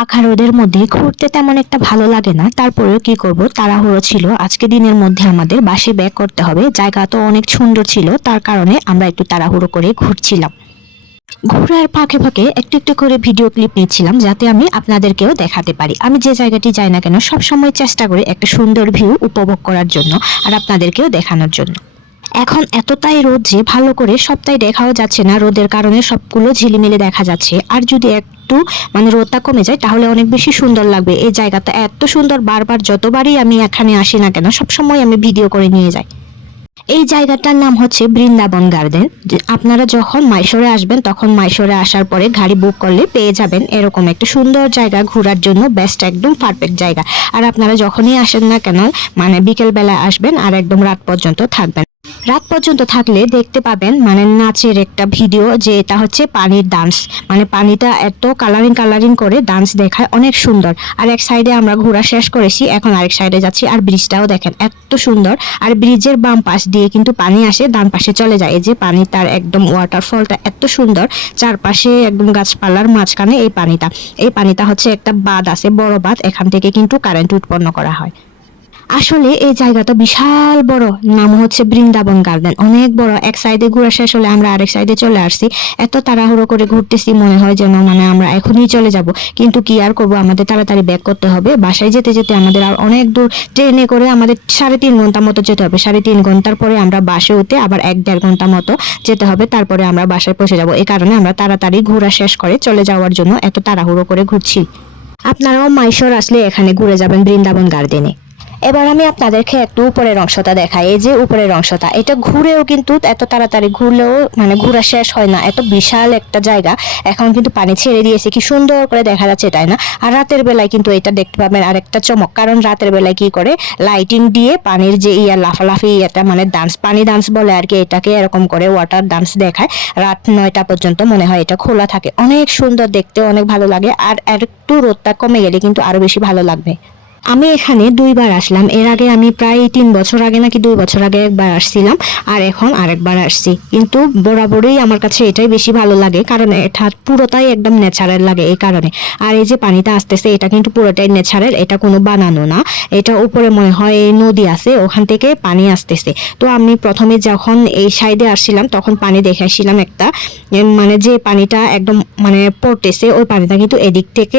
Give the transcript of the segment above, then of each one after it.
পাখা রোদের মধ্যে ঘুরতে তেমন একটা ভালো লাগে না, তারপরেও কি করব, তাড়াহুড়ো ছিল। আজকে দিনের মধ্যে আমাদের বাসে ব্যাক করতে হবে, জায়গা তো অনেক সুন্দর ছিল, তার কারণে আমরা একটু তাড়াহুড়ো করে ঘুরছিলাম। ঘোরার ফাঁকে ফাঁকে একটু একটু করে ভিডিও ক্লিপ নিচ্ছিলাম, যাতে আমি আপনাদেরকেও দেখাতে পারি। আমি যে জায়গাটি যাই না কেন সবসময় চেষ্টা করি একটা সুন্দর ভিউ উপভোগ করার জন্য আর আপনাদেরকেও দেখানোর জন্য। এখন এতটাই রোদ যে ভালো করে সবটাই দেখাও যাচ্ছে না, রোদের কারণে সবগুলো ঝিলিমিলি দেখা যাচ্ছে। আর যদি একটু রোদটা কমে যায় তাহলে অনেক বেশি সুন্দর লাগবে। এই জায়গাটা এত সুন্দর, বারবার যতবারই আমি এখানে আসি না কেন সবসময় আমি ভিডিও করে নিয়ে যাই। এই জায়গাটার নাম হচ্ছে বৃন্দাবন গার্ডেন। আপনারা যখন মাইশোরে আসবেন তখন মাইশোরে আসার পরে গাড়ি বুক করলে পেয়ে যাবেন এরকম একটা সুন্দর জায়গা, ঘোরার জন্য বেস্ট, একদম পারফেক্ট জায়গা। আর আপনারা যখনই আসেন না কেন বিকেল বেলায় আসবেন আর একদম রাত পর্যন্ত থাকবেন। রাত পর্যন্ত থাকলে দেখতে পাবেন নাচের একটা ভিডিও, যে এটা হচ্ছে পানির ডান্স। পানিটা এত কালারিং কালারিং করে ডান্স দেখায়, অনেক সুন্দর। আর এক সাইডে আমরা ঘোরা শেষ করেছি, এখন আরেক সাইডে যাচ্ছি। আর ব্রিজটাও দেখেন এত সুন্দর। আর ব্রিজের বাম পাশ দিয়ে কিন্তু পানি আসে, ডান পাশে চলে যায়। এই যে পানি, তার একদম ওয়াটারফলটা এত সুন্দর, চারপাশে একদম গাছপালার মাঝখানে এই পানিটা হচ্ছে একটা বাঁধ আছে, বড় বাঁধ, এখান থেকে কিন্তু কারেন্ট উৎপন্ন করা হয়। আসলে এই জায়গাটা বিশাল বড়, নাম হচ্ছে বৃন্দাবন গার্ডেন, অনেক বড়। এক সাইডে ঘোরা শেষ হলে আমরা আরেক সাইডে চলে আসছি। এত তাড়াহুড়ো করে ঘুরতেছি, মনে হয় যেন আমরা এখনই চলে যাব, কিন্তু কি আর করব, আমাদের তাড়াতাড়ি ব্যাক করতে হবে। বাসায় যেতে যেতে আমাদের আর অনেক দূর, ট্রেনে করে আমাদের 3.5 ঘন্টা মতো যেতে হবে। 3.5 ঘন্টার পরে আমরা বাসে উঠে আবার 1-1.5 ঘন্টা মতো যেতে হবে, তারপরে আমরা বাসায় পৌঁছে যাব। এই কারণে আমরা তাড়াতাড়ি ঘোরা শেষ করে চলে যাওয়ার জন্য এত তাড়াহুড়ো করে ঘুরছি। আপনারাও মাইশোর আসলে এখানে ঘুরে যাবেন বৃন্দাবন গার্ডেনে। এবার আমি আপনাদেরকে একটু উপরের অংশটা দেখাই। এই যে উপরের অংশটা, এটা ঘুরেও কিন্তু এত তাড়াতাড়ি ঘুরলেও ঘোরা শেষ হয় না, এত বিশাল একটা জায়গা। এখন কিন্তু পানি ছেড়ে দিয়েছে, কি সুন্দর করে দেখা যাচ্ছে, তাই না? আর রাতের বেলায় কিন্তু এটা দেখতে পাবেন আরেকটা চমক, কারণ রাতের বেলায় কি করে লাইটিং দিয়ে পানির যে লাফালাফি এটা ডান্স, পানি ডান্স বলে আর কি, এটাকে এরকম করে ওয়াটার ডান্স দেখায়। রাত 9টা পর্যন্ত মনে হয় এটা খোলা থাকে, অনেক সুন্দর দেখতে, অনেক ভালো লাগে। আর একটু রোদটা কমে গেলে কিন্তু আরো বেশি ভালো লাগবে। আমি এখানে 2বার আসলাম, এর আগে আমি প্রায় 3 বছর আগে নাকি 2 বছর আগে একবার আসছিলাম, আর এখন আরেকবার আসছি। কিন্তু বরাবরই আমার কাছে এটাই বেশি ভালো লাগে, কারণ এটা পুরোটাই একদম ন্যাচারাল লাগে এই কারণে। আর এই যে পানিটা আসতেছে, এটা কিন্তু পুরোটাই ন্যাচারাল, এটা কোনো বানানো না। এটা উপরে মনে হয় নদী আছে, ওখান থেকে পানি আসতেছে। তো আমি প্রথমে যখন এই সাইডে আসছিলাম তখন পানি দেখে আসছিলাম একটা, যে পানিটা একদম পড়তেছে, ওই পানিটা কিন্তু এদিক থেকে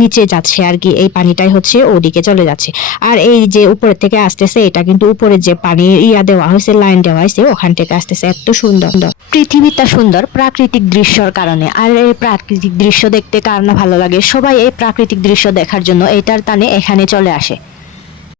নিচে যাচ্ছে আর কি, এই পানিটাই হচ্ছে ওদিকে চলে যাচ্ছে। আর এই যে উপরের থেকে আসতেছে, এটা কিন্তু উপরে যে পানি দেওয়া হয়েছে, লাইন দেওয়া হয়েছে, ওখান থেকে আসতেছে। এত সুন্দর, পৃথিবীটা সুন্দর প্রাকৃতিক দৃশ্যর কারণে। আর এই প্রাকৃতিক দৃশ্য দেখতে কার না ভালো লাগে, সবাই এই প্রাকৃতিক দৃশ্য দেখার জন্য এটার টানে এখানে চলে আসে।